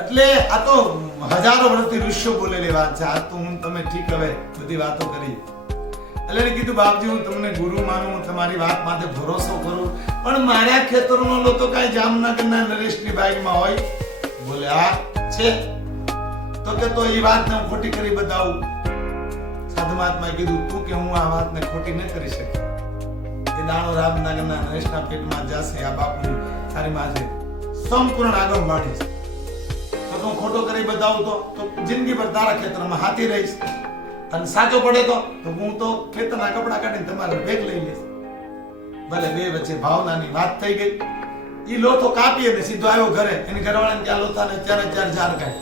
એટલે આ તો હજારો વર્ષથી ઋષિઓ બોલેલી વાત છે. આ તો હું તમે ઠીક હવે બધી વાતો કરી. એટલે એને કીધું, બાપજી, હું તમને ગુરુ માનું તમારી વાત માથે ભરોસો કરું. પણ મારા ખેતરનો લો તો કાંઈ જામનગરના નરેશની બાઈકમાં હોય? બોલે આ છે. તો કે તો એ વાતને હું ખોટી કરી બતાવું. સાધુ મહાત્માએ કીધું, તું કે હું આ વાતને ખોટી ન કરી શકું. એ દાણો રામનગરના નરેશના પેટમાં જશે. આ બાપુની તારી માથે સંપૂર્ણ આગળ વાઢીશ તો ખોટો કરી બતાવું તો તો જિંદગી ભર તારા ખેતરમાં હાથી રહીશ. અને સાચો પડે તો તો હું તો ખેતરના કપડા કાઢીને તમારે ભેગ લઈ લઈશ. ભલે બે વચ્ચે ભાવનાની વાત થઈ ગઈ. ઈ લોથો કાપી અને સીધો આવ્યો ઘરે. એની ઘરવાળાને ત્યાં લોથાને ચારે ચાર જાર કાઢ.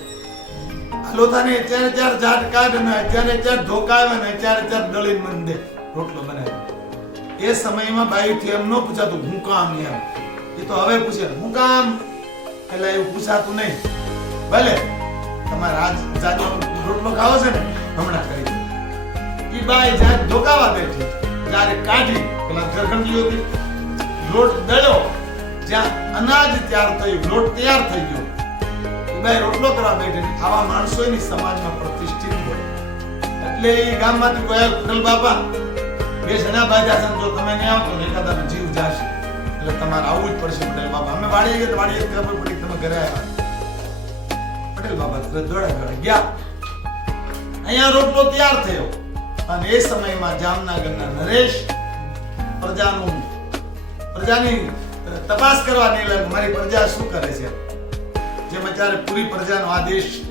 આ લોથાને ચારે ચાર ઝાડ કાઢ ને ચારે ચાર ધોકાવે ને ચારે ચાર દળીને મન દે. રોટલો બનાવ્યો એ સમયમાં બાયુથી એમ ન પૂછાતું, હું કામ એમ એ તો હવે પૂછે, હું કામ? એટલે એવું પૂછાતું નહીં. ભલે તમારે આજ જાતો રોટલો ખાવો છે ને, હમણાં કરી દો. એ બાઈ જાત ધોકાવા બેઠી ત્યારે કાઢી, પેલા ઘરઘંટીઓ હતી. લોટ દળ્યો. જ્યાં અનાજ તૈયાર થયું, લોટ તૈયાર થઈ ગયો. ઈ બાઈ રોટલો કરવા બેઠે. આવા માણસો એની સમાજમાં પ્રતિષ્ઠિત હોય. એટલે એ ગામમાંથી કોઈ "કુંડલ બાપા, બે જણા બાજા છે જો તમે નહીં આવતો ને જીવ જાશે. એટલે તમારે આવવું જ પડશે પટેલ બાપા, અમે વાડીએ તો વાડીએ ખબર પડી તમે ઘરે આવ્યા. પટેલ બાબા તરત દોડા દોડા ગયા. અહીંયા રોટલો તૈયાર થયો. અને એ સમયમાં જામનગરના નરેશ પ્રજાનું પ્રજાની તપાસ કરવા નીકળ્યા મારી પ્રજા શું કરે છે? જેમ અત્યારે પૂરી પ્રજાનો આ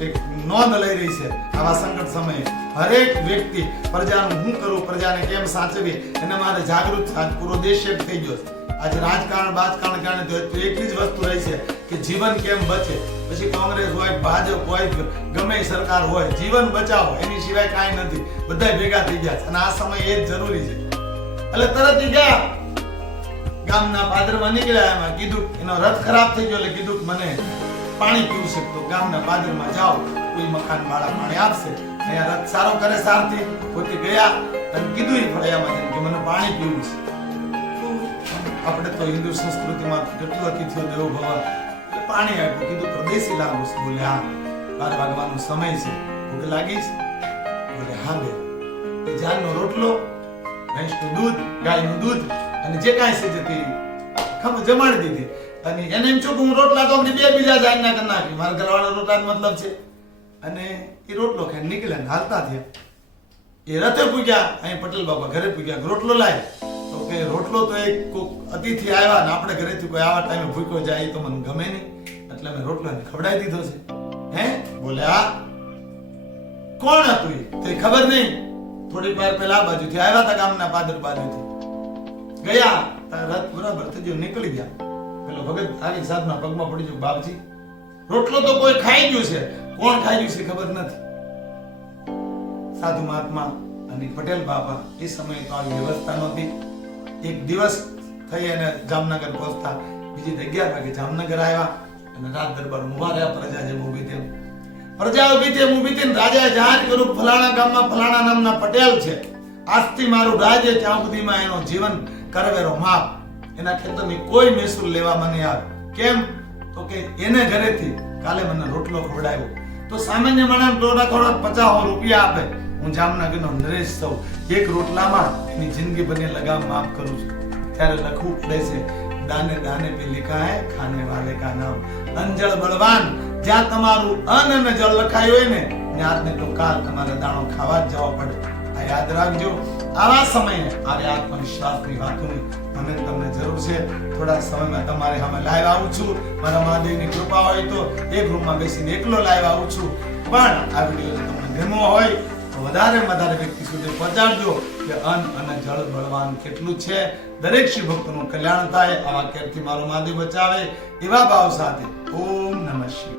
એક નોંધ લઈ રહી છે. આવા સંકટ સમયે હરેક વ્યક્તિ પ્રજાનું હું કરું, પ્રજાને કેમ સાચવી એને મારે જાગૃત પૂરો દેશ એક થઈ ગયો આજે રાજકારણ, બાજકારણ કારણે તો એટલી જ વસ્તુ રહી છે. કે જીવન કેમ બચે? પછી કોંગ્રેસ હોય, ભાજપ હોય, ગમે સરકાર હોય, જીવન બચાવો. એની સિવાય કાંઈ નથી. બધા ભેગા થઈ ગયા અને આ સમય એ જ જરૂરી છે. એટલે તરત ગયા. ગામના પાદરમાં નીકળ્યા એમાં. કીધું, એનો રથ ખરાબ થઈ ગયો એટલે કીધું મને પાણી પીવું શકતો ગામના પાદરમાં જાઓ. કોઈ મકાન વાળા પાણી આપશે. અહીંયા રથ સારો કરે સારથી. પોતે ગયા. અને કીધું એ ફળિયામાં કે મને પાણી પીવું છે. આપણે તો હિન્દુ સંસ્કૃતિમાં કેટલું અતિથિઓ દેવો ભવ પાણી આપ્યું. કીધું પ્રદેશી છે. બોલે, હા, બાર વાગવાનો સમય છે. ભૂખ લાગી છે. બોલે, હા બે જાનનો રોટલો, ભેંસનું દૂધ, ગાયનું દૂધ અને જે કાંઈ છે જે તે ખમ જમાડી દીધી. અને એને એમ છું કે હું રોટલા તો બે બીજા જાનના કરી નાખી. મારા ઘરવાળા રોટલા મતલબ છે. અને એ રોટલો ખાઈને નીકળ્યા હાલતા થયા. એ રથે પૂગ્યા. અહીં પટેલ બાબા ઘરે પૂગ્યા. રોટલો લાય કે રોટલો તો એક કોક અતિથિ આવ્યા ને આપણે ઘરેથી કોઈ આવા ટાઈમે ભૂખ્યો જાય તો મને ગમે નહીં. એટલે મેં રોટલો ખવડાવી દીધો છે. હે? બોલ્યા કોણ હતું એ? ખબર નહીં? થોડી વાર પહેલા આ બાજુથી આવ્યા હતા ગામના પાદર બાજુથી. ગયા. તારા રથ બરાબર થઈ નીકળી ગયા. પેલો ભગત આવી સાધના પગમાં પડી ગયો, બાપજી, રોટલો તો કોઈ ખાઈ ગયું છે. કોણ ખાઈ ગયું છે ખબર નથી. સાધુ મહાત્મા અને પટેલ બાપા એ સમયે તો આવી વ્યવસ્થા નહોતી. એક દિવસ થઈ અને જામનગર પહોંચતા બીજી અગિયાર વાગે જામનગર આવ્યા અને રાત દરબાર ઊભા રહ્યા પ્રજા જેમ ઊભી તેમ. પ્રજા ઊભી તેમ ઊભી તેમ રાજાએ જાહેર કર્યું, ફલાણા ગામમાં ફલાણા નામના પટેલ છે. આજથી મારું રાજ્ય ત્યાં સુધીમાં એનો જીવન કરવેરો માપ. એના ખેતરની કોઈ મહેસૂલ લેવા મને આવે કેમ? તો કે એને ઘરેથી કાલે મને રોટલો ખવડાવ્યો. તો સામાન્ય માણસ દોઢા કરોડ પચાસ રૂપિયા આપે. હું જામનગરનો નરેશ સૌ. એક રોટલામાં એની જિંદગી બને લગામ માફ કરું છું. ત્યારે લખવું પડે છે, દાને દાને પે લિખા હે, ખાને વાલે કા નામ. અંજળ બળવાન, જ્યાં તમારું અન અને જળ લખાયું હોય ને ત્યાં ને તો કાલ તમારે દાણો ખાવા જ જવો પડે. આ યાદ રાખજો. આવા સમયે આવે આત્મવિશ્વાસની વાતોની મને તમને જરૂર છે. થોડા સમયમાં તમારે અમે લાઈવ આવું છું. મારા મહાદેવની કૃપા હોય તો એક રૂમમાં બેસીને એકલો લાઈવ આવું છું. પણ આ વીડિયો તમને ગમ્યો હોય વધારે વધારે વ્યક્તિ સુધી પહોંચાડજો કે અન્ન અને જળ બળવાન કેટલું છે. દરેક શિવ ભક્તોનું કલ્યાણ થાય, આવા કેરથી મારો મહાદેવ બચાવે, એવા ભાવ સાથે. ઓમ નમઃ શિવાય